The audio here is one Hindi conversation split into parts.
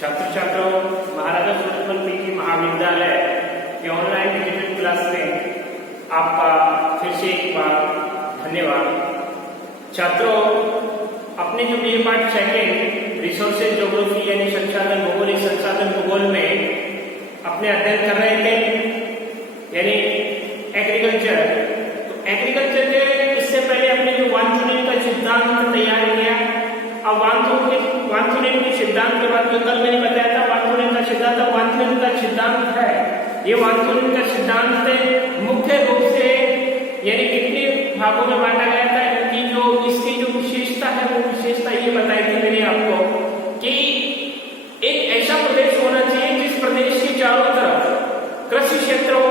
छात्र छात्राओं, महाराजा सूरजमल पीजी महाविद्यालय के ऑनलाइन डिजिटल क्लास में आपका फिर से एक बार धन्यवाद। छात्रों, अपने जो BA part second resources geography यानी संसाधन भूगोल, इस संसाधन भूगोल में अपने अध्ययन कर रहे थे यानी एग्रीकल्चर। तो एग्रीकल्चर के इससे पहले अपने जो वांछनीय का सिद्धांत तैयार किया। अब वांछनीय के सिद्धांत के बाद जो कल मैंने बताया था वांछनीय का सिद्धांत, वांछनीय का सिद्धांत है। ये वांछनीय का सिद्धांत से मुख्य रूप से यानी कितने भागों में बांटा गया था, इसकी जो विशेषता है वो विशेषता ये बताई थी मैंने आपको कि एक ऐसा प्रदेश होना चाहिए जिस प्रदेश के चारों तरफ कृषि क्षेत्र हो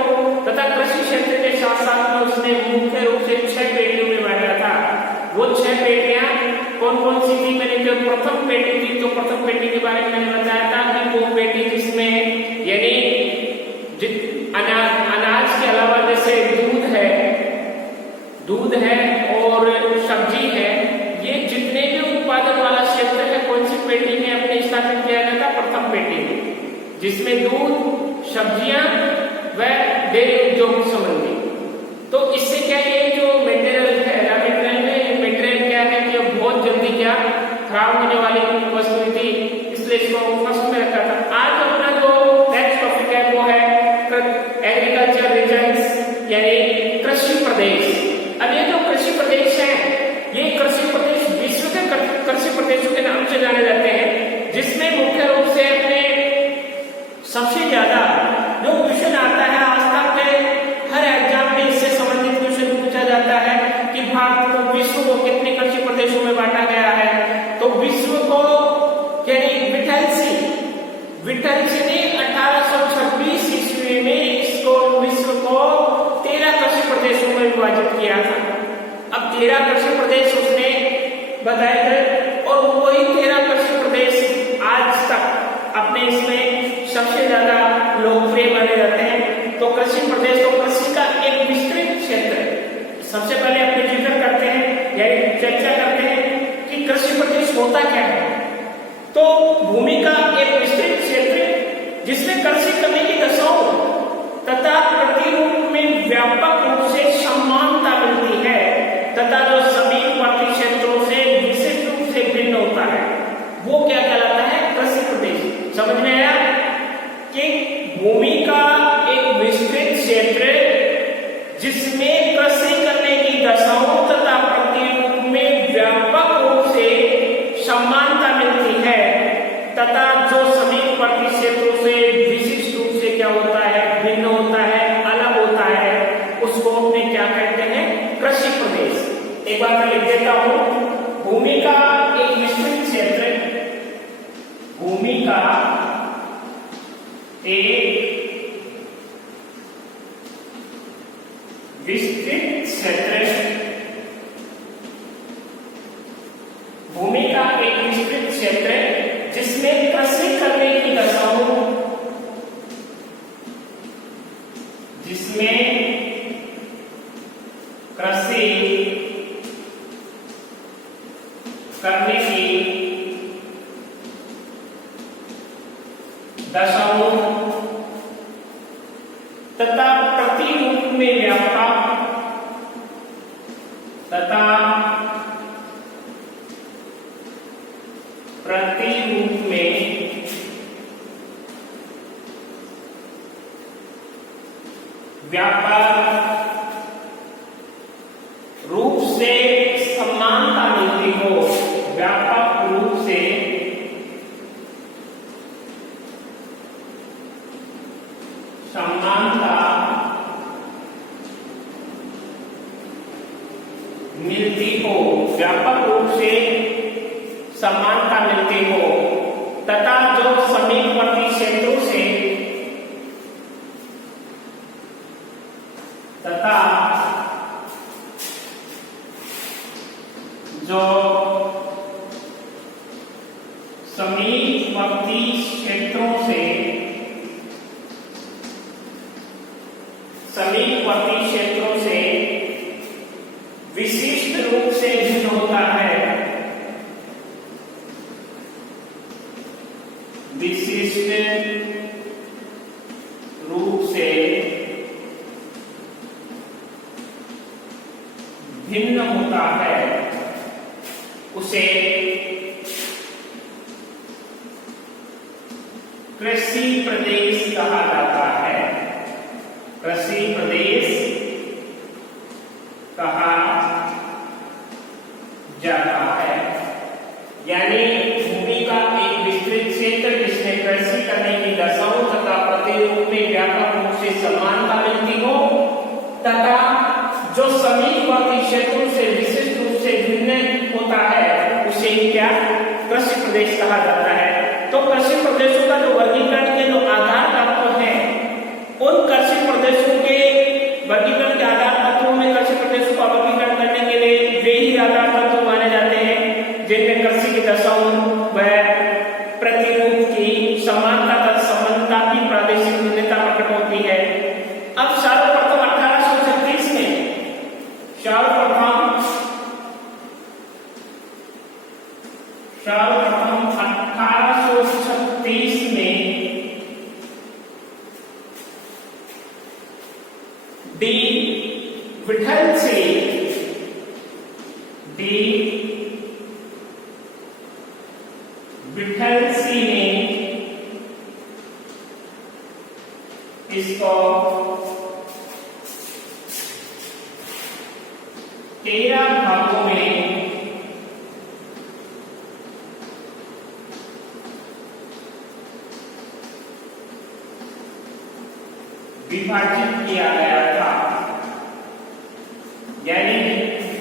तथा कृषि क्षेत्र के साथ साथ में उसने मुख्य रूप से 6 पेटियों में बांटा था। वो 6 पेटियां कौन कौन सी थी? मैंने जो प्रथम पेटी थी, तो प्रथम पेटी के बारे में मैंने बताया था कि वो पेटी जिसमें यानी अनाज के अलावा जैसे दूध है और सब्जी है, ये जितने भी उत्पादन वाला क्षेत्र है कौन सी पेटी में अपने स्थापित किया गया था? प्रथम पेटी में, जिसमें दूध, सब्जियां व डेयरी उद्योग संबंधी। तो इससे क्या ये जो मटेरियल है, रॉ मटेरियल क्या है कि बहुत जल्दी क्या खराब होने वाली वस्तु थी, इसलिए इसको फर्स्ट में रखा था। आज अपना जो नेक्स्ट टॉपिक है वो है एग्रीकल्चर रीजन्स यानी कृषि प्रदेश। अब ये जो कृषि प्रदेश है, ये कृषि प्रदेश विश्व के कृषि प्रदेशों के नाम से जाने जाते हैं, जिसमें मुख्य रूप से अपने सबसे ज्यादा जो क्वेश्चन आता है आज तक के हर एग्जाम में इससे संबंधित क्वेश्चन पूछा जाता है कि भारत को, विश्व को कितने कृषि प्रदेशों में बांटा गया है? तो विश्व को यानी विठलसी ने 1826 ईस्वी में इसको विश्व को 13 कृषि प्रदेशों में विभाजित किया था। अब 13 कृषि प्रदेश उसने बताए थे और वही 13 कृषि प्रदेश आज तक अपने इसमें सबसे ज्यादा लोकप्रिय माने जाते हैं। तो कृषि प्रदेश तो कृषि का एक विस्तृत क्षेत्र है। सबसे पहले अपने जिक्र करते हैं या चर्चा करते हैं कि कृषि प्रदेश होता क्या है। तो भूमि का एक विस्तृत क्षेत्र जिसमें कृषि करने की दशाओं तथा प्रतिरूप में व्यापक रूप से समानता मिलती है तथा जो समीपवर्ती क्षेत्रों से विशिष्ट रूप से भिन्न होता है, वो क्या कहलाता है? कृषि प्रदेश। समझ में आया कि भूमि का एक विस्तृत क्षेत्र जिसमें कृषि करने की दशाओं तथा प्रतिरूप में व्यापक रूप से समानता मिलती है तथा जो समीपवर्ती क्षेत्रों से विशिष्ट रूप से क्या होता है? भिन्न होता है, अलग होता है, उसको अपने क्या कहते हैं? कृषि प्रदेश। एक बार मैं लिख देता हूं, भूमि का एक विस्तृत क्षेत्र, भूमि का एक विस्तृत क्षेत्र, भूमि का एक विस्तृत क्षेत्र जिसमें कृषि करने की दशाओं, जिसमें कृषि करने की दशाओं तथा प्रतिरूप में व्यापक तथा प्रतिरूप में व्यापक रूप से समानता मिलती हो, व्यापक रूप से समानता मिलती हो, व्यापक रूप से समानता मिलती हो तथा जो समीपवर्ती क्षेत्रों से तथा जो समीपवर्ती क्षेत्रों से विशिष्ट रूप से भिन्न होता है, विशिष्ट होता है उसे कृषि प्रदेश कहा जाता है। कृषि प्रदेश कहा जाता है, यानी भूमि का एक विस्तृत क्षेत्र जिसमें कृषि करने की दशाओं तथा प्रतिरूप में व्यापक रूप से समानता मिलती हो तथा जो समीपवर्ती क्षेत्रों से विशिष्ट रूप से भिन्न होता है उसे क्या कृषि प्रदेश कहा जाता है। तो कृषि प्रदेशों का जो वर्गीकरण के जो आधार तत्व है उन कृषि प्रदेशों के वर्गीकरण के आधार तत्वों में कृषि प्रदेशों का वर्गीकरण करने के लिए वे ही आधार तत्व माने जाते हैं जिनमें कृषि की दशाओं व प्रतिरूप की समानता तथा समानता की प्रादेशिक भिन्नता प्रकट होती है। अब सर्वप्रथम 1836 में सर्वप्रथम 1836 में डी विठल सिंह ने इसको 13 भागों में विभाजित किया गया था। यानी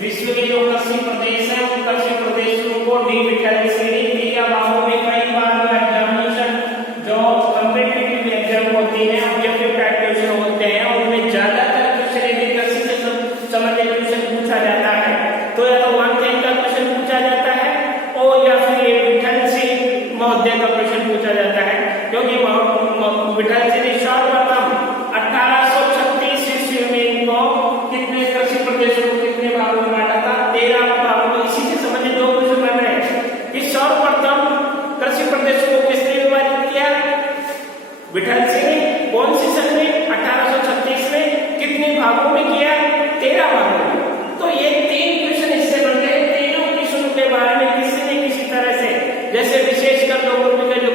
विश्व के जो कृषि प्रदेश है उन कृषि प्रदेशों को डी विठल सिंह ने 13 भागों में कई बार एग्जामिनेशन जो कॉम्पिटिटिव एग्जाम होती है ऑब्जेक्टिव टाइप क्वेश्चन होते हैं उनमें ज्यादातर क्वेश्चन कृषि से संबंधित क्वेश्चन पूछा जाता है। तो या तो वानखेड़े का क्वेश्चन पूछा जाता है और या फिर ये विठल सिंह महोदय का क्वेश्चन पूछा जाता है, क्योंकि विठल सिंह ने सर्वप्रथम 1836 ईस्वी में इनको कितने कृषि प्रदेशों को कितने भागों में बांटा था 13 भागों में। इसी से संबंधित दो क्वेश्चन बन रहे हैं कि सर्वप्रथम कृषि प्रदेशों को किसने विभाजित किया, विठल सिंह ने। कौन सी सन में 1836 में, कितने भागों में किया 13 भागों में। तो ये 3 क्वेश्चन इससे बन गए। तीनों क्वेश्चनों के बारे में किसी न किसी तरह से, जैसे विशेषकर ज्योग्राफी का जो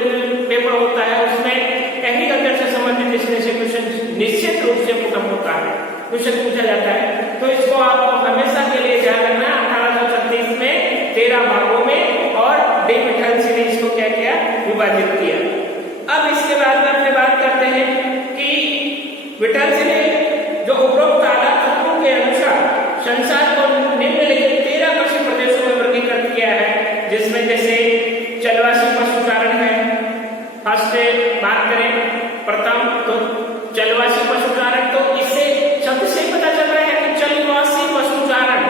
पेपर होता है उसमें एग्रीकल्चर से संबंधित इसमें से क्वेश्चन निश्चित रूप से पुटअप होता है, क्वेश्चन पूछा जाता है। तो इसको आपको हमेशा के लिए ध्यान रखना 1836 में 13 भागों में और डी विठल सिंह ने इसको क्या किया विभाजित किया। अब इसके बाद में अपने बात करते हैं कि विठल सिंह ने जो उपरोक्त आधार तत्वों के अनुसार संसार को निम्नलिखित 13 कृषि प्रदेशों में वर्गीकृत किया है, जिसमें जैसे चलवासी पशुचारण है। फर्स्ट बात करें प्रथम तो चलवासी पशुचारण, तो इससे शब्द से पता चल रहा है कि चलवासी पशुचारण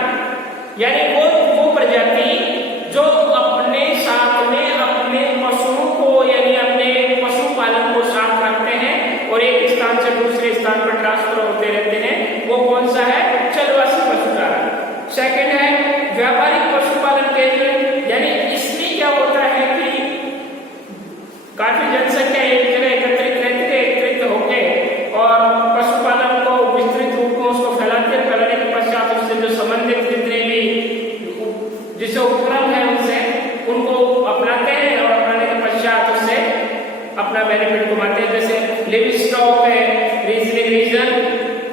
यानी वो प्रजाति जो अपने साथ में अपने पशुओं को यानी अपने पशुपालन को साथ रखते हैं और एक स्थान से दूसरे स्थान पर ट्रांसफर होते रहते हैं, वो कौन सा है चलवासी पशुचारण। सेकंड है व्यापारिक पशुपालन केंद्र, यानी इसमें क्या होता है कि काफी जनसंख्या एक जगह एकत्रित होके और पशुपालन को विस्तृत रूप में उसको फैलाने के पश्चात उससे जो संबंधित जितने भी जिसे उपक्रम है उनसे उनको अपनाते हैं और अपनाने के पश्चात उससे अपना बेनिफिट कमाते हैं। जैसे लिव स्टॉक है, रीजन।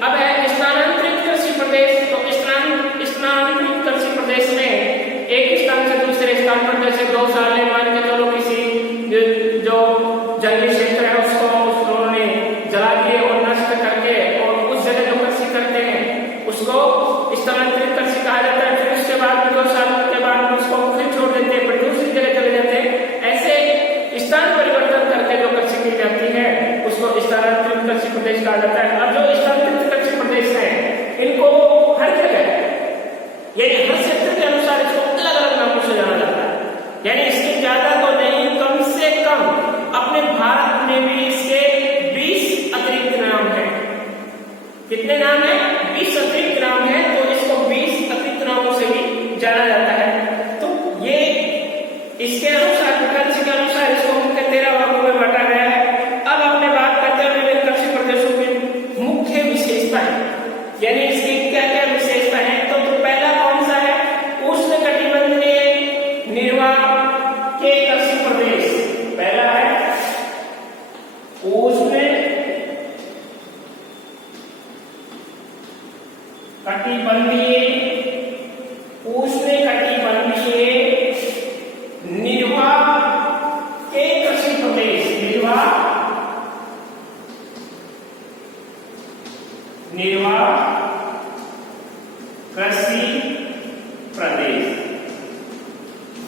अब है स्थानांतरित कृषि प्रदेश, तो स्थानांतरित कृषि प्रदेश में एक स्थान से दूसरे स्थान पर जैसे गौशाला मान के चलो किसी जो जंगली क्षेत्र है उसको उन्होंने जला दिए और नष्ट करके और उस जगह जो कृषि करते हैं उसको स्थानांतरित कृषि कहा जाता है। फिर उसके बाद 2 साल के बाद उसको फिर छोड़ देते हैं, फिर दूसरी जगह चले जाते हैं। ऐसे स्थान परिवर्तन करके जो कृषि की जाती है उसको स्थानांतरित कृषि प्रदेश कहा जाता है। अब जो स्थानांतरित कृषि प्रदेश है इनको हर जगह यानी हर क्षेत्र के अनुसार इसको अलग अलग नामों से जाना जाता है, यानी इसके ज्यादा तो नहीं कम से कम अपने भारत में भी इसके 20 अतिरिक्त नाम है। कितने नाम है 20 अतिरिक्त नाम है, तो इसको 20 अतिरिक्त नामों से भी जाना जाता है। तो ये इसके अनुसार विठल सिंह के अनुसार इसको मुख्य 13 भागों में बांटा गया है। अब अपने बात करते हैं विभिन्न कृषि प्रदेशों की मुख्य विशेषताएं, यानी इसकी क्या क्या विशेषता है। तो पहला कौन सा है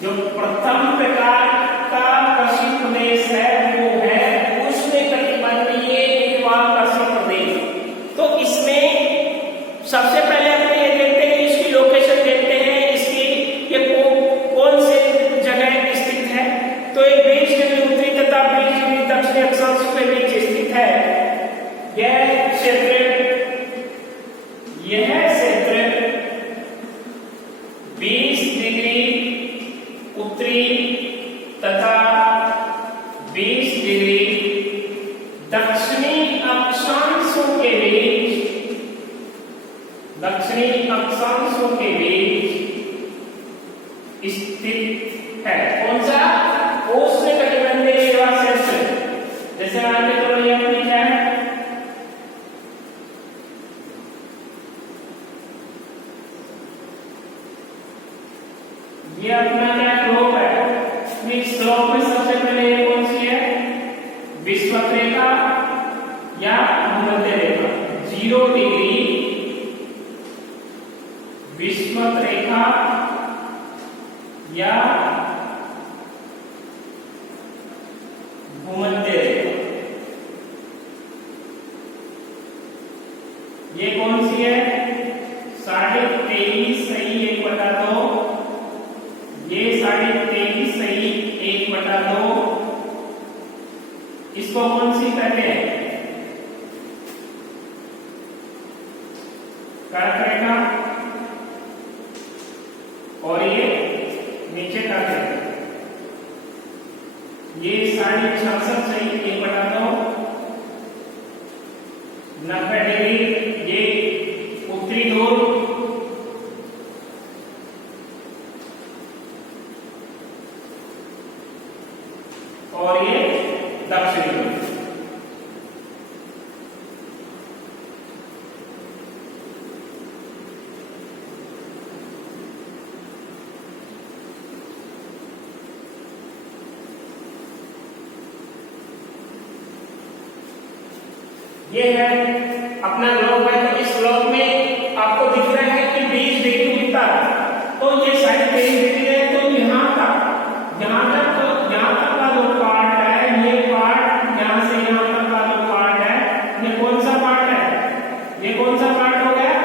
जो प्रथम प्रकार का कृषि प्रदेश है वो है उष्णकटिबंधीय निर्वाह कृषि प्रदेश। तो इसमें सबसे पहले हम ये देखते हैं, इसकी लोकेशन देखते हैं, इसकी ये कौन से जगह स्थित है। तो ये 20 डिग्री उत्तरी तथा 20 डिग्री दक्षिणी अक्षांश के बीच स्थित है। यह क्षेत्र 20 डिग्री उत्तरी तथा 20 डिग्री दक्षिणी अक्षांशों के बीच स्थित है। कौन सा? उष्णकटिबंधीय निर्वाह क्षेत्र। जैसे मान के चलो ये अपनी क्या है, ये अपना क्या स्लोप है। इस स्लोप में सबसे पहले ये कौन सी है? विषुवत रेखा या भूमध्य रेखा। 0 डिग्री विषुवत रेखा या भूमध्य रेखा। ये कौन सी है? 23.5 सही 1/2। ये 23.5 सही 1/2। इसको कौन सी कहते हैं? कर्क रेखा। और ये नीचे का है, ये 66.5 सही 1/2। 90 डिग्री ये उत्तरी ध्रुव। और ये दक्षिणी ध्रुव। ये है अपना ग्लोब है। तो इस ग्लोब में आपको दिख रहा है कि 20 डिग्री उत्तर, तो ये 23.5 डिग्री है। तो यहाँ तक का जो पार्ट है, ये पार्ट यहाँ से यहाँ तक का जो पार्ट है, ये कौन सा पार्ट है? ये कौन सा पार्ट हो गया?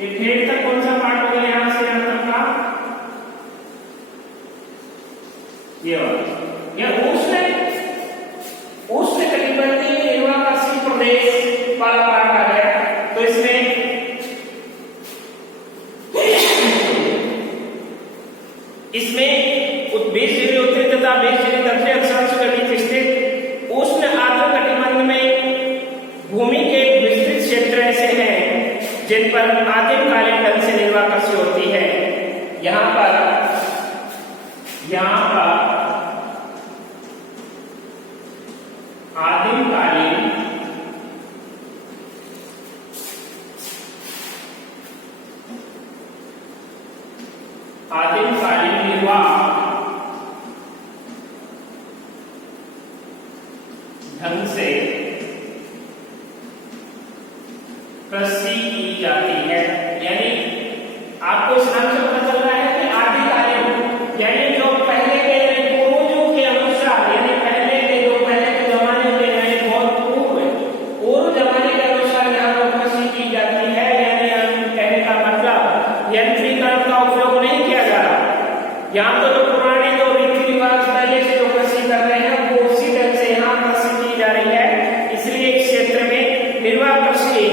ये फेट तक कौन सा पार्ट हो गया? यहाँ से यहाँ तक का ये वाला। यह उष्णकटिबंधीय निर्वाह कृषि प्रदेश वाला पार्ट आ गया। तो इसमें इसमें 20 डिग्री उत्तरी तथा 20 डिग्री दक्षिणी अक्षांश के बीच स्थित उष्ण आर्द्र कटिबंध में भूमि के विस्तृत क्षेत्र ऐसे हैं जिन पर आदिमकालीन ढंग से निर्वाह कृषि होती है। यहाँ पर आदिमकालीन निर्वाह ढंग से कृषि की जाती है। यानी आपको इस नाम से पता चल रहा है कि आदिकालीन यानी जो पहले के पूर्वजों के अनुसार, यानी पहले के जमाने में, यानी बहुत पूर्व जमाने के अनुसार यहाँ पर कृषि की जाती है। यानी कहने का मतलब यंत्रीकरण का उपयोग नहीं किया जा रहा। यहाँ तो जो पुराने जो रीति रिवाज पहले से जो कृषि कर रहे हैं वो उसी ढंग से यहाँ कृषि की जा रही है। इसलिए इस क्षेत्र में निर्वाह कृषि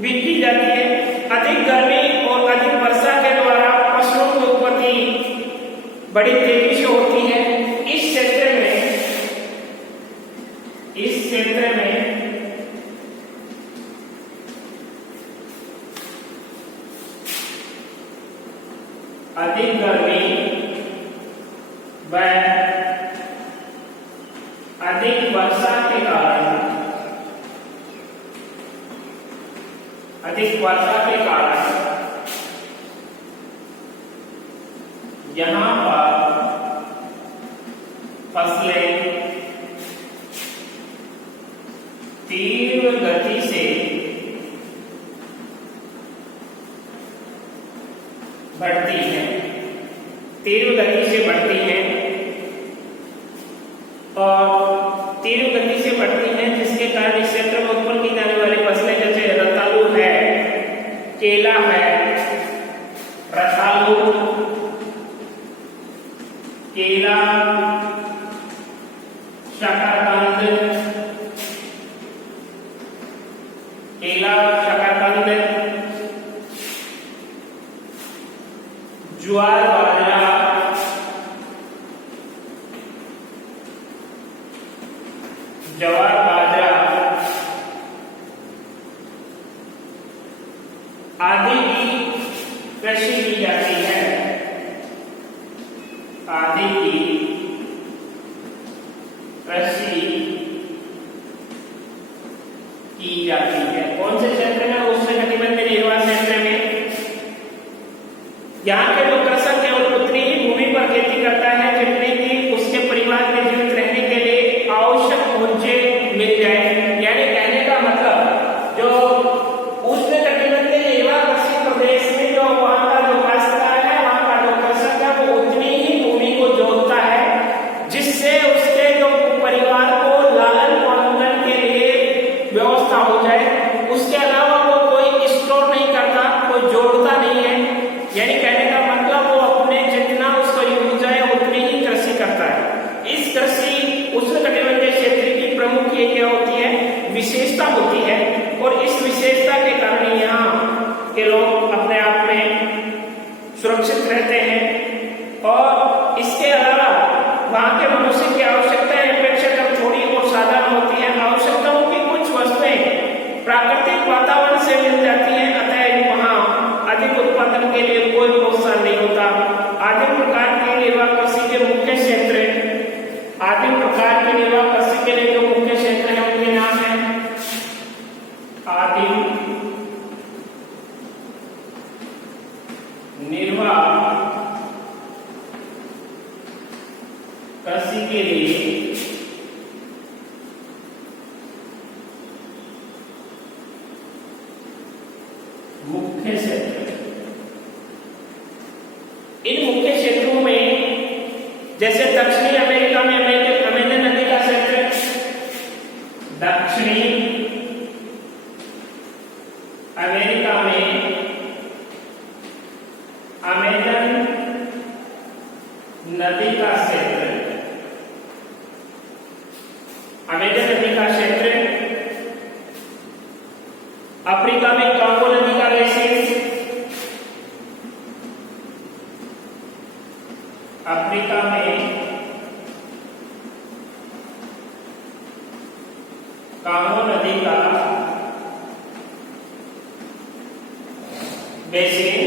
भी की जाती है। अधिक गर्मी और अधिक वर्षा के द्वारा फसलों की उत्पत्ति बड़ी तेजी से होती है। इस क्षेत्र में अधिक गर्मी व अधिक वर्षा के कारण यहाँ पर फसलें तीव्र गति से बढ़ती हैं। तीव्र गति से बढ़ती हैं और तीव्र गति से बढ़ती हैं, जिसके कारण इस क्षेत्र में उत्पन्न की जाने वाली फसलें जैसे रतालू है, केला है, रतालू, केला, शकरकंद, केला, शकरकंद, ज्वार बाजरा, जवार बाजरा आदि की कृषि की जाती है, आदि की कृषि की जाती है। कौन से क्षेत्र में? उष्णकटिबंधीय निर्वाह क्षेत्र में। यहाँ के जो कृषक केवल उतनी ही भूमि पर खेती करता है जितनी की उसके परिवार में जीवित रहने के लिए आवश्यक भोज्य मिल जाए। यानी कहने का मतलब जो उष्णकटिबंधीय निर्वाह कृषि प्रदेश में जो वहाँ का जो काश्तकार है, वहाँ का जो कृषक है, वो उतनी ही भूमि को जोतता है जिससे उसके जो परिवार को लालन पालन के लिए व्यवस्था हो जाए। उसके अलावा वो कोई स्टोर नहीं करता, कोई जोड़ता नहीं है। यानी कहने का मतलब वो अपने जितना उसको यूज है उतनी ही कृषि करता है। इस कृषि उष्णकटिबंधीय क्षेत्र की प्रमुख ये क्या होती है? विशेषता होती है। और इस विशेषता के कारण यहाँ के लोग अपने आप में सुरक्षित रहते हैं। और इसके अलावा वहाँ के मनुष्य की आवश्यकताएं अपेक्षाकृत थोड़ी और साधारण होती है। आवश्यकताओं की कुछ वस्तुएं प्राकृतिक वातावरण से मिल जाती हैं, अतः वहाँ अधिक उत्पादन के लिए कोई प्रोत्साहन नहीं होता। आदिम प्रकार की निर्वाह कृषि के मुख्य क्षेत्र, आदिम प्रकार की निर्वाह कृषि के लिए जो मुख्य क्षेत्र है उनके नाम है आदिम निर्वाह कृषि के लिए मुख्य क्षेत्र। इन मुख्य क्षेत्रों में जैसे दक्षिणी अमेरिका में अमेजन नदी का क्षेत्र, दक्षिणी अमेरिका में अमेजन नदी का क्षेत्र, अमेजन नदी का क्षेत्र। अफ्रीका में कांगो नदी का बेसिन, अफ्रीका में कांगो नदी का बेसिन।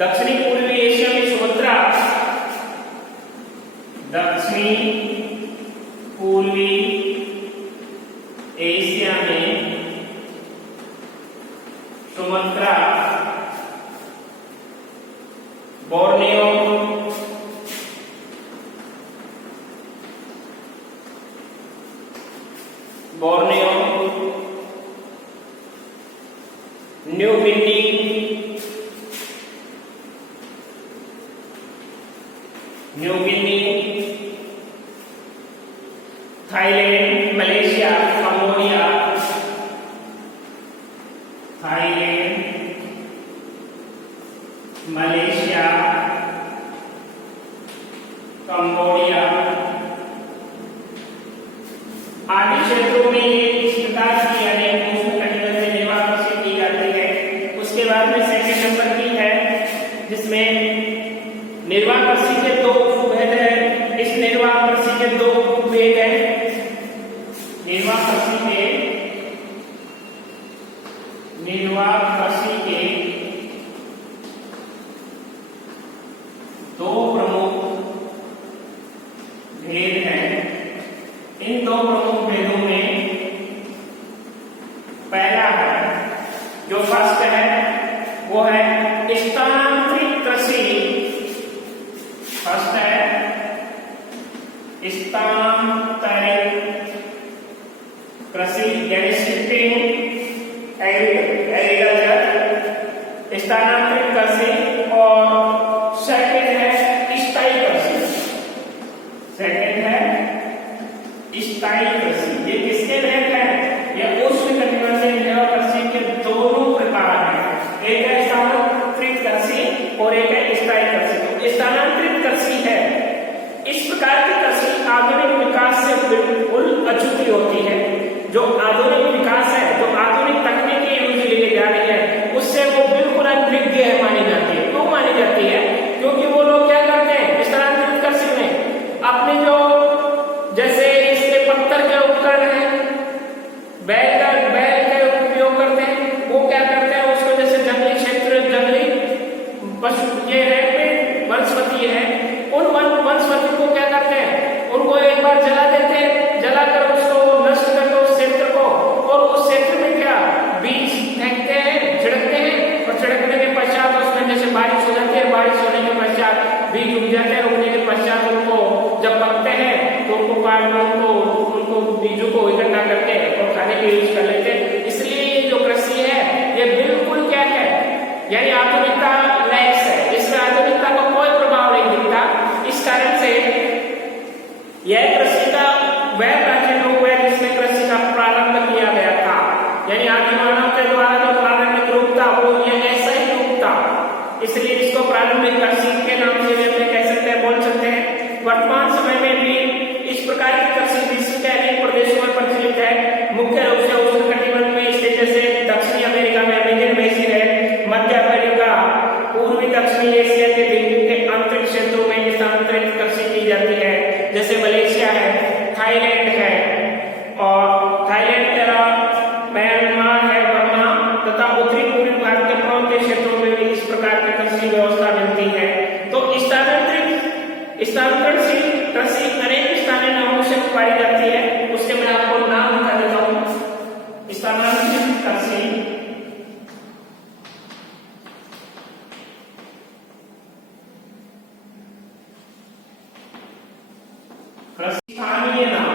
दक्षिणी पूर्वी एशिया में सुमात्रा, दक्षिणी पूर्वी एशिया में Sumatra, Borneo, Borneo, New Guinea, New Guinea, Thailand, Malaysia, Cambodia, Thailand, Malaysia, Cambodia आदि क्षेत्रों में इस प्रकार की अनेक उष्णकटिबंधीय निर्वाह कृषि की जाती है। उसके बाद में सेकंड नंबर की है जिसमें निर्वाह कृषि के दो उपभेद है। इस निर्वाह कृषि के दो उपभेद है। निर्वाह कृषि के दो प्रमुख भेद हैं। इन दो प्रमुख भेदों में पहला है जो फर्स्ट है वो है स्थानांतरित कृषि। फर्स्ट है स्थानांतरित कृषि यानी शिफ्टिंग एग्रीकल्चर। स्थानांतरित कृषि, और सेकंड है स्थायी कृषि। सेकंड है स्थायी कृषि। ये किसके तहत है? ये उष्णकटिबंधीय जैव कृषि के दोनों प्रकार हैं। एक है स्थानांतरित कृषि और एक है स्थायी कृषि। तो स्थानांतरित कृषि है, इस प्रकार की कृषि आधुनिक विकास से बिल्कुल अछूती होती है। जो आधुनिक विकास है, जो आधुनिक तकनीकी यूज ले जा रही है, उससे वो बिल्कुल अनभिज्ञ है मानी जाती है। क्यों मानी जाती है? क्योंकि वो लोग क्या करते हैं स्थानांतरित कृषि में अपने जो जैसे इसके पत्थर के उपकरण है, बैल का उपयोग करते हैं। वो क्या करते हैं उसको, जैसे जंगली क्षेत्र, जंगली पशु ये है, पेड़ वनस्पति है, उन वनस्पति को क्या करते हैं, उनको एक बार जला देते हैं, जलाकर उसको नष्ट करके उस क्षेत्र को, और उस क्षेत्र में क्या बीज फेंकते हैं, छिड़कते हैं, और छिड़कने के पश्चात उसमें जैसे बारिश हो जाती है, बारिश होने के पश्चात बीज उग जाते हैं, उगने के पश्चात उनको जब पकते हैं तो उनको काट उनको बीजों को इकट्ठा करके और खाने के यूज कर लेते हैं। इसलिए ये जो कृषि है ये बिल्कुल क्या है, यानी आधुनिकता लैस है, इसमें आधुनिकता का कोई प्रभाव नहीं दिखता। इस कारण से यह कृषि का वह प्राचीन रूप है जिसमें कृषि का प्रारंभ किया गया था। यानी आदि मानव के द्वारा जो प्रारंभिक रूप था वो यह ऐसा ही रूप था, इसलिए इसको प्रारंभिक कृषि के नाम से भी हम कह सकते हैं, बोल सकते हैं। वर्तमान समय में भी इस प्रकार की कृषि विश्व के अनेक प्रदेशों में प्रचलित है। मुख्य रूप से उष्णकटिबंध में स्थित जैसे दक्षिणी अमेरिका में अमेजन बेसिन है, मध्य अमेरिका, पूर्वी दक्षिणी एशिया के आंतरिक क्षेत्रों में स्थानांतरित कृषि की जाती है, जैसे मलेशिया है, थाईलैंड है, और थाईलैंड के अलावा म्यांमार है, बर्मा तथा उत्तरी पूर्वी भारत के पर्वतीय क्षेत्रों में भी इस प्रकार की कृषि व्यवस्था मिलती है। तो स्थानांतरणशील कृषि अनेक स्थानीय नामों से पाई जाती है, उसके मैं आपको नाम बता देता हूँ। स्थानांतरित कृषि, स्थानीय नाम,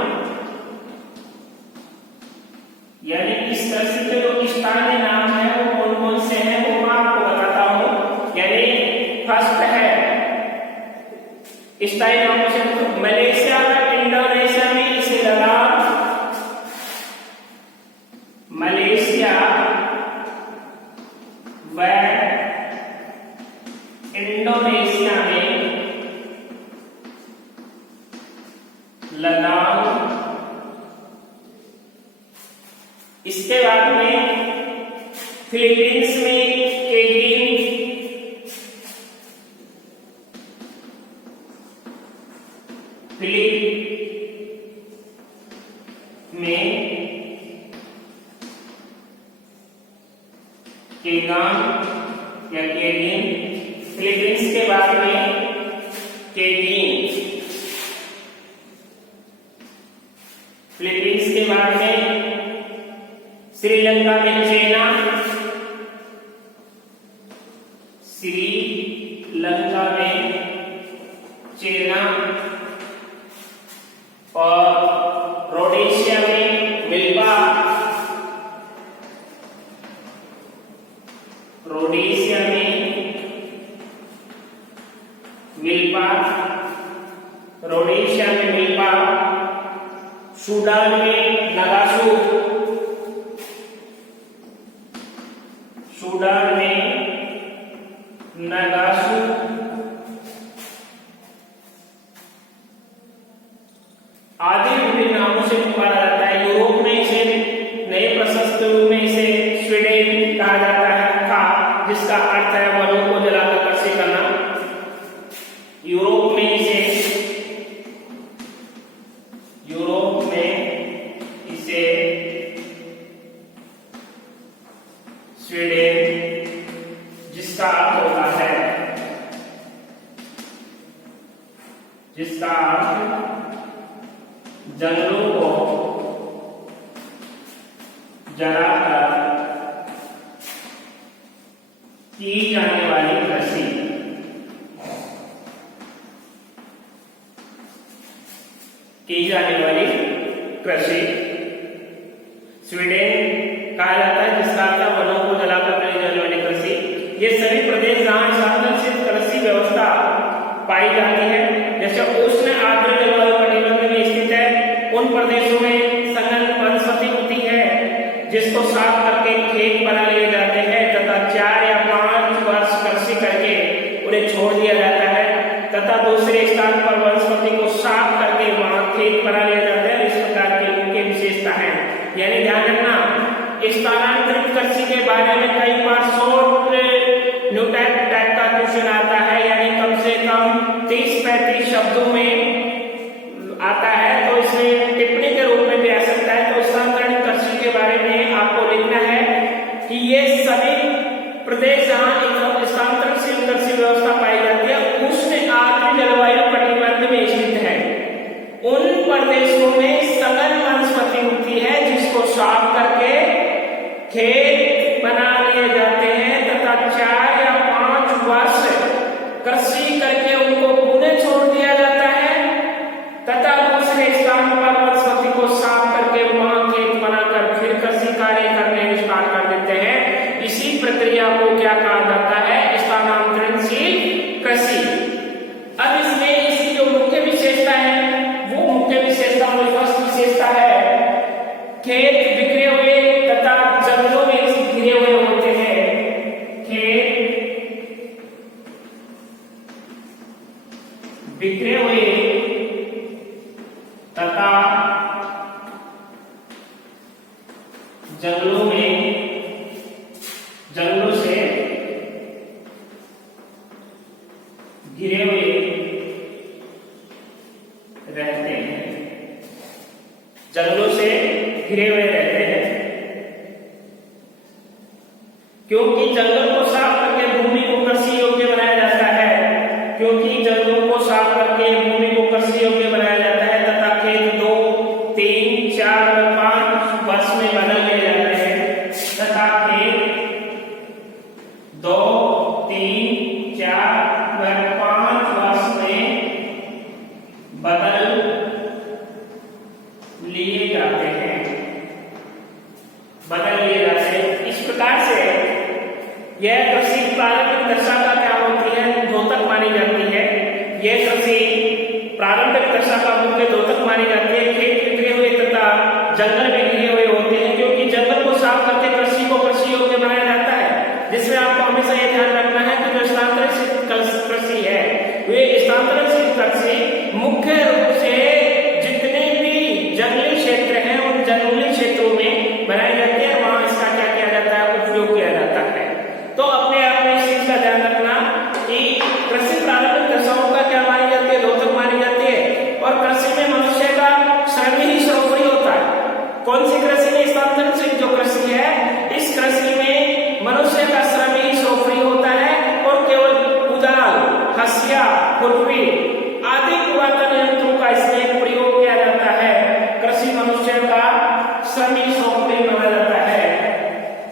यानी इस कृषि के जो स्थानीय नाम है वो कौन कौन से हैं वो मैं आपको बताता हूँ। यानी फर्स्ट है स्थायी नामों से मलेशिया में, इंडोनेशिया में इसे लद्दाख, मलेशिया व इंडोनेशिया में लद्दाख। इसके बाद में फिलीपींस में केगिन, फिलीप में केगान या केगिन, फिलीपींस के बाद में केगिन, फिलीपींस के बाद में श्रीलंका में चेना, श्रीलंका में चेना, और रोडेशिया में मिल्पा, रोडेशिया में मिल्पा, रोडेशिया में मिल्पा, सूडान में नगासू, सूडान में नगासू, आदि विभिन्न नामों से पुकारा जाता है। यूरोप में इसे नए प्रशस्त रूप में इसे स्वीडन कहा जाता है था, जिसका अर्थ है वनों को जलाकर कृषि करना। यूरोप में इसे स्वीडन, जिसका अर्थ होता है, जिसका अर्थ जंगलों को जलाकर की जाने वाली कृषि। की जाने वाली कृषि स्वीडन कहा जाता है, जिसका अर्थ वनों को जलाकर की जाने वाली कृषि। ये सभी प्रदेश जहाँ स्थानांतरित कृषि व्यवस्था पाई जाती है, जैसे उष्ण आर्द्र जलवायु कटिबंध में स्थित है, उन प्रदेशों में सघन वनस्पति होती है जिसको साफ करके खेत बना लिए जाते हैं तथा 4 या 5 वर्ष कृषि करके उन्हें छोड़ दिया जाता है तथा दूसरे स्थान पर वनस्पति को साफ करके वहां खेत बना लिया जाता है। इस प्रकार की उनकी विशेषता है। यानी ध्यान रखना, स्थानांतरित कृषि के बारे में कई बार शॉर्ट नोट टाइप का क्वेश्चन आता है, यानी कम से कम 30-35 शब्दों में आता है, तो इसे टिप्पणी के रूप में भी आ सकता है। तो स्थानांतरित कृषि के बारे में आपको लिखना है कि ये सभी प्रदेश जहाँ स्थानांतरित कृषि व्यवस्था पाई जाती है उष्ण आर्द्र जलवायु कटिबंध में स्थित है, उन प्रदेशों में सघन वनस्पति होती है जिसको साफ करके खेत बना लिए जाते हैं तथा 4 या 5 वर्ष कृषि करके उनको पुनः छोड़ दिया जाता है तथा दूसरे स्थान पर वनस्पति को साफ करके वहां खेत बनाकर फिर कृषि कार्य करने स्टार्ट कर देते हैं। इसी प्रक्रिया को क्या कहा जाता है? स्थानांतरणशील कृषि। अब इसमें इसकी जो मुख्य विशेषता है वो मुख्य विशेषता में फर्स्ट विशेषता है खेत बिखरे हुए तथा जंगलों में घिरे हुए होते हैं। खेत बिखरे हुए तथा जंगलों से घिरे हुए रहते हैं, जंगलों से घिरे हुए रहते हैं, क्योंकि जंगल को साफ करके भूमि को कृषि योग्य बनाया जाता है, क्योंकि जंगलों को साफ करके भूमि को कृषि योग्य बनाया जाता है तथा खेत 2, 3, 4, 5 वर्ष में बदल लिए जाते हैं तथा खेत 2, 3, 4 व 5 वर्ष में बदल लिए जाते हैं, बदल लिए जाते हैं। इस प्रकार से यह कृषि प्रारंभिक दशा का क्या होती है? द्योतक मानी जाती है। यह कृषि प्रारंभिक दशा का मुख्य द्योतक मानी जाती है। खेत बिखरे हुए तथा जंगल भी घिरे हुए होते हैं, क्योंकि जंगल को साफ करके कृषि को कृषि योग्य बनाया जाता है। जिसमें आपको हमेशा यह ध्यान रखना है कि जो स्थानांतरित कृषि है वे स्थानांतरित कृषि मुख्य रूप से जितने भी जंगली क्षेत्र हैं उन जंगली क्षेत्रों में बनाई जाती है, वहां इसका क्या किया जाता है? उपयोग किया जाता है। तो अपने आप में इस चीज का ध्यान रखना कि कृषि प्रारंभिक दशाओं का क्या मानी जाती है? द्योतक मानी जाती है। और कृषि में मनुष्य का श्रम ही सर्वोपरि होता है। कौन सी कृषि में? स्थानांतरित जो कृषि है, इस कृषि में मनुष्य का श्रम ही सर्वोपरि होता है और केवल कुदाल, हंसिया, खुरपी आदि पुरातन यंत्रों का इसमें प्रयोग किया जाता है। कृषि मनुष्य का श्रम ही सर्वोपरि माना जाता है।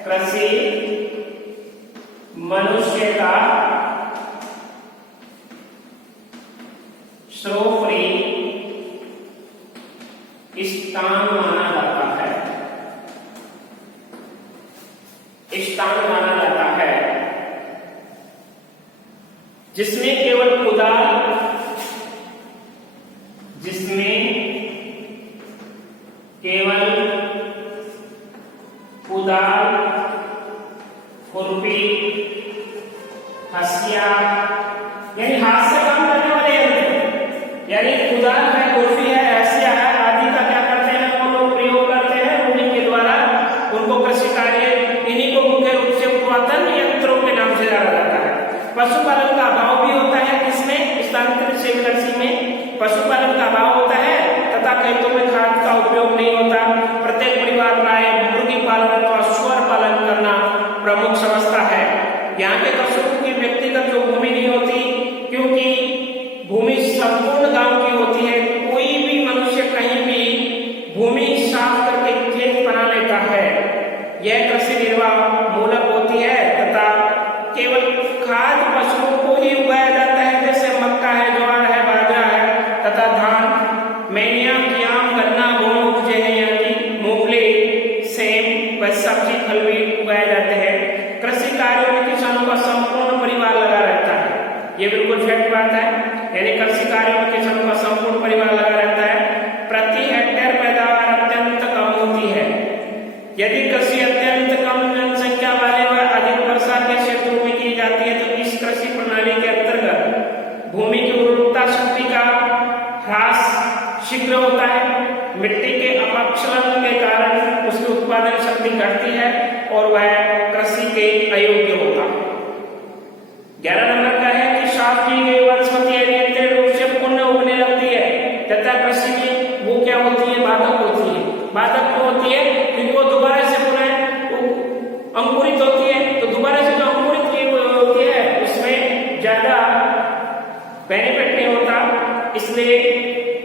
कृषि मनुष्य का सर्वोपरि स्थान माना जाता है, स्थान माना जाता है, जिसमें केवल कुदाल, खुरपी, हंसिया यानी हाथ से काम करने वाले यंत्र, यानी कुदाल है, खुरपी है, हंसिया है आदि का क्या करते हैं? वो लोग प्रयोग करते हैं रूढ़ी के द्वारा। उनको कृषि कार्य इन्हीं को मुख्य रूप से पुरातन यंत्रों के नाम से जाना जाता है। पशुपालन का अभाव भी होता है, किसमें? स्थानांतरित कृषि में पशुपालन का अभाव होता है तथा खेतों में खाद का उपयोग नहीं होता। प्रत्येक परिवार प्राय मुर्गी पालन अथवा सूअर पालन करना प्रमुख समझता है। यहाँ के पशुओं की व्यक्तिगत जो भूमि नहीं होती, क्योंकि भूमि संपूर्ण गांव की होती है। कोई भी मनुष्य कहीं भी भूमि साफ करके खेत बना लेता है। यह कृषि निर्वाह मूलक होती है तथा केवल खाद पशुओं को ही उगाया जाता है, जैसे मक्का है, ज्वार है, बाजरा है तथा धान, मेनिया, याम, गन्ना, गेहूं उपजे हैं, यहाँ की मूंगफली, सेब व सब्जी फल भी उगाए जाते हैं। कृषि कार्यों में किसानों का कृषि कार्यों में किसानों का संपूर्ण परिवार लगा रहता है। प्रति हेक्टेयर पैदावार अत्यंत कम होती है। यदि कृषि अत्यंत कम जनसंख्या वाले व अधिक वर्षा के क्षेत्रों में की जाती है तो इस कृषि प्रणाली के अंतर्गत भूमि की उर्वरता शक्ति का ह्रास शीघ्र होता है। मिट्टी के अपक्षरण के कारण उसकी उत्पादन शक्ति घटती है और वह कृषि के अयोग्य होता है। 11 नंबर का है कि साफ की गई वनस्पति नियंत्रित रूप से पुनः उगने लगती है तथा कृषि में वो क्या होती है, बाधक होती है। बाधक क्यों होती है? क्योंकि वो दोबारा से पुनः अंकुरित होती है, तो दोबारा से जो अंकुरित की होती है उसमें ज्यादा बेनिफिट नहीं होता। इसलिए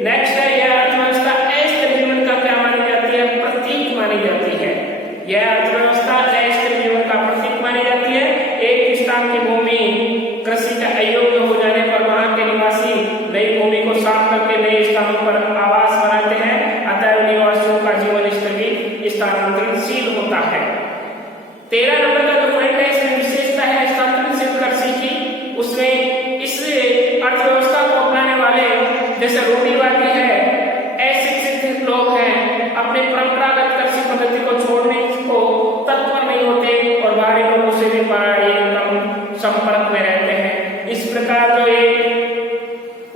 नेक्स्ट है यह अर्थव्यवस्था अस्थिर जीवन का क्या मानी जाती है, प्रतीक मानी जाती है। यह अर्थव्यवस्था अस्थिर जीवन का प्रतीक मानी जाती है। एक स्थान की भूमि कृषि का अयोग्य हो जाने पर वहां के निवासी नई भूमि को साफ करके नए स्थानों पर आवास बनाते हैं, अतः निवासियों का जीवन स्तर भी स्थानांतरणशील होता है। 13 नंबर का जो पॉइंट है इसमें विशेषता है स्थानांतरणशील कृषि की। उसमें इस अर्थव्यवस्था को अपनाने वाले जैसे रूढ़िवादी है, अशिक्षित लोग हैं, अपने परंपरागत कृषि पद्धति को छोड़ने को तत्पर नहीं होते और बाहरी लोगों से भी कम संपर्क में रहते हैं। इस प्रकार जो ये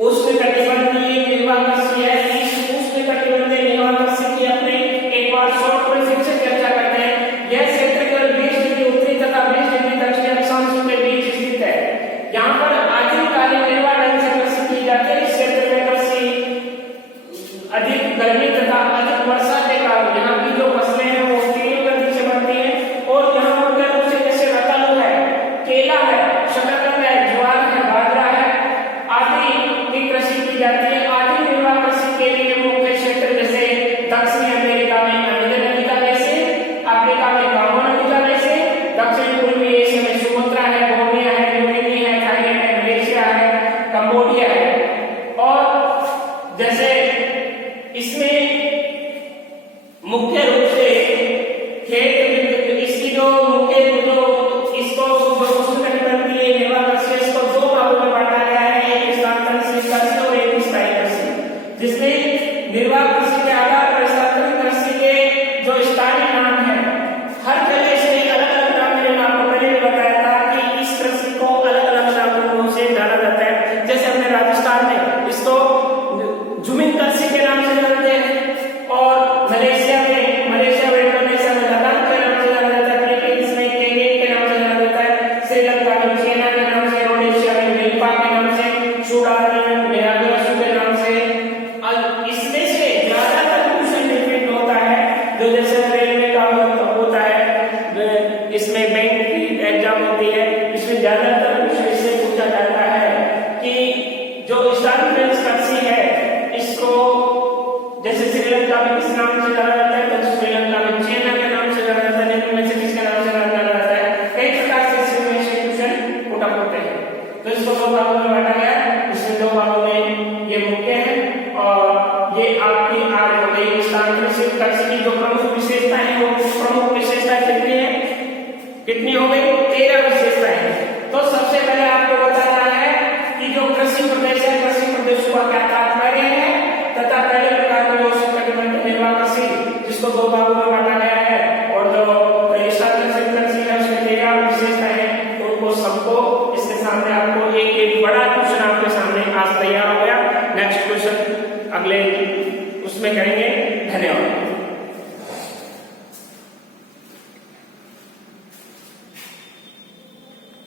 उष्णकटिबंधीय निर्वाह कृषि है, इस उष्णकटिबंधीय निर्वाह कृषि की अपने एक बार शॉर्ट में फिर से चर्चा करते हैं। यह क्षेत्र केवल 20 डिग्री उत्तरी तथा 20 डिग्री दक्षिणी अक्षांश के बीच स्थित है। यहाँ पर आजीवकालीन निर्वाह ढंग से कृषि की जाती है। इस क्षेत्र में कृषि अधिक गर्मी तथा अधिक वर्षा के कारण यहाँ की जो फसलें हैं वो तीव्र गति से बढ़ती है और यहाँ मुख्य रूप से जैसे रतालू है, केला है, शकरकंद है, ज्वार है, बाजरा है आदि की कृषि की जाती है। आदि निर्वाह कृषि के लिए मुख्य क्षेत्र जैसे दक्षिणी अमेरिका में अमेजन नदी का बेसिन, अफ्रीका में कांगो नदी का बेसिन, दक्षिण पूर्वी एशिया में सुमात्रा है, बोर्नियो है, न्यू गिनी है, थाईलैंड है, मलेशिया है, कंबोडिया है। और जैसे इसमें मुख्य रूप से खेत इसकी जो मुख्य जो इसको उष्णकटिबंधीय निर्वाह कृषि इसको 2 भागों में बांटा गया है, एक स्थानांतरणशील कृषि और एक स्थायी कृषि। जिसमें निर्वाह कृषि के आधार पर स्थानांतरण कृषि के जो स्थानीय नाम है हर जगह से अलग अलग नाम मैंने आपको पहले भी बताया था कि इस कृषि को अलग अलग नामों से जाना जाता है। जैसे हमने राजस्थान में इसको जुमिन कृषि के नाम से जानते हैं और मलेशिया में इंडोनेशिया में लद्दाख के नाम से जाना जाता है, फिलीपींस में केंगे के नाम से जाना जाता है, श्रीलंका में चीना के नाम से, इंडोनेशिया में मिल्पा के नाम से, सूडान में मेरागसु के नाम से। इसमें से ज्यादातर क्वेश्चन रिपीट होता है जो जैसे रेलवे का होता है, इसमें बैंक की एग्जाम होती है, इसमें ज्यादातर क्वेश्चन इससे पूछा जाता है कि जो स्थानांतरण कृषि है इसको जैसे श्रीलंका में किस नाम से जाना जाता है, तो श्रीलंका में चीना के नाम से जाना जाता है, इनमें से किसके नाम से जाना जाता है। कई प्रकार से इसमें क्वेश्चन पुट अप होते हैं। तो इसको 2 भागों में बांटा गया है। इसमें 2 भागों में ये मुख्य है और ये आपकी आज हो गई स्थानांतरणशील कृषि की जो प्रमुख विशेषताएं हैं। वो प्रमुख विशेषताएं कितनी हो गई? 13 विशेषताएं हैं। तो सबसे पहले आपको बताना है कि जो कृषि प्रदेश है, कृषि प्रदेश का क्या तात्पर्य है तथा पहले प्रकार की जो उष्णकटिबंधीय निर्वाह कृषि जिसको 2 भागों में